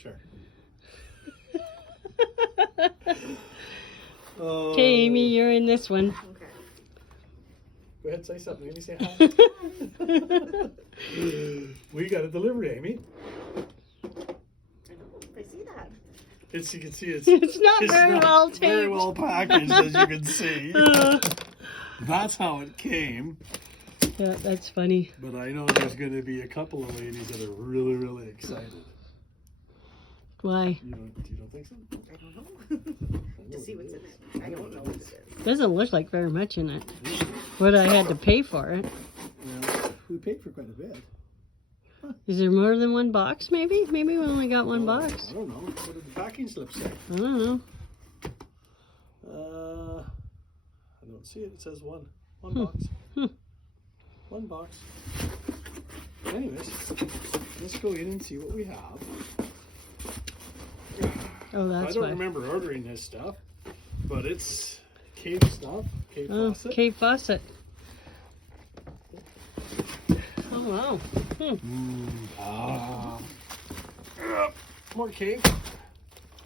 Sure. Okay, Amy, you're in this one. Okay. Go ahead, say something. Amy, say hi. We got a delivery, Amy. I know. I see that. It's, you can see it's It's very well taped. very well packaged, as you can see. That's how it came. Yeah, that's funny. But I know there's going to be a couple of ladies that are really, really excited. Why? You don't think so? I don't know. To see what's in it. I don't know what it is. Doesn't look like very much in it. What I had to pay for it. Well, we paid for quite a bit. Is there more than one box, maybe? Maybe we only got one box. I don't know. What did the packing slip say? I don't know. I don't see it. It says one. One box. One box. Anyways, let's go in and see what we have. Oh, I that's don't why. remember ordering this stuff, but it's Cave stuff. Cave Oh, faucet. Kate Fawcett. Oh, wow. More cave.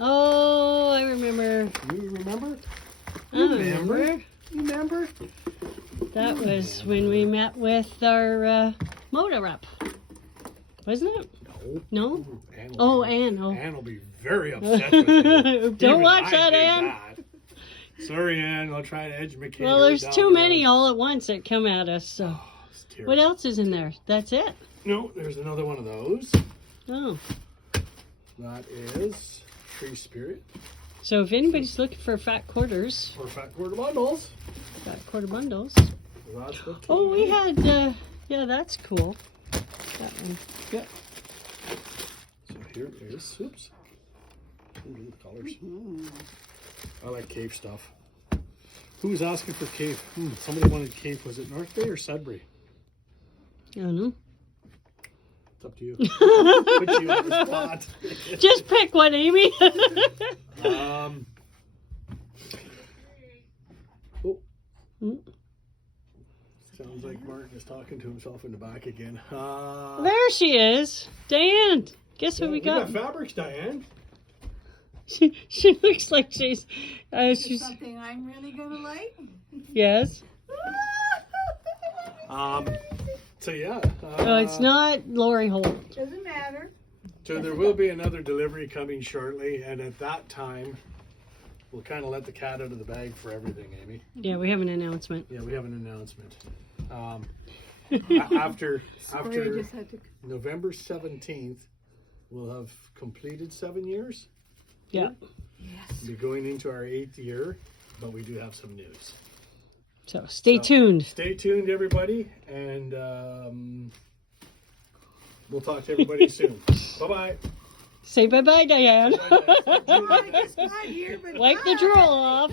Oh, I remember. You remember? I remember. You remember? That was when we met with our motor up. Wasn't it? No. No? Ann will Oh, be- Ann. Oh. Ann will be very upset with you. Don't Even watch I that, did Ann. that. Sorry, Ann. I'll try to educate Well, her there's down too the many road. all at once that come at us. So, Oh, it's terrible. what else is in there? That's it. No, there's another one of those. Oh, That is Tree Spirit so if anybody's looking for fat quarters, or Fat Quarter Bundles. fat quarter bundles. That's what Oh, we came. had. Yeah, that's cool. That one. Yeah. So here is. Oops. Ooh, the colors. I like cave stuff. Who was asking for cave? Somebody wanted cave. Was it North Bay or Sudbury? I don't know. It's up to you. Put you on the spot. Just pick one, Amy. Oh. Mm. Sounds like Martin is talking to himself in the back again. There she is. Diane. Guess what we got? fabrics, Diane. She looks like she's. Something I'm really gonna like. Yes. So yeah. Oh, it's not Lori Holt. Doesn't matter. So there will be another delivery coming shortly, and at that time, we'll kind of let the cat out of the bag for everything, Amy. Yeah, we have an announcement. Yeah, we have an announcement. After Just had to. November 17th, we'll have completed 7 years. Yeah. Yes. We'll be going into our 8th year, but we do have some news. So stay tuned. Stay tuned, everybody, and we'll talk to everybody soon. Bye-bye. Say bye-bye, Diane. Bye, guys. It's not here, but Wipe the bye. drool off.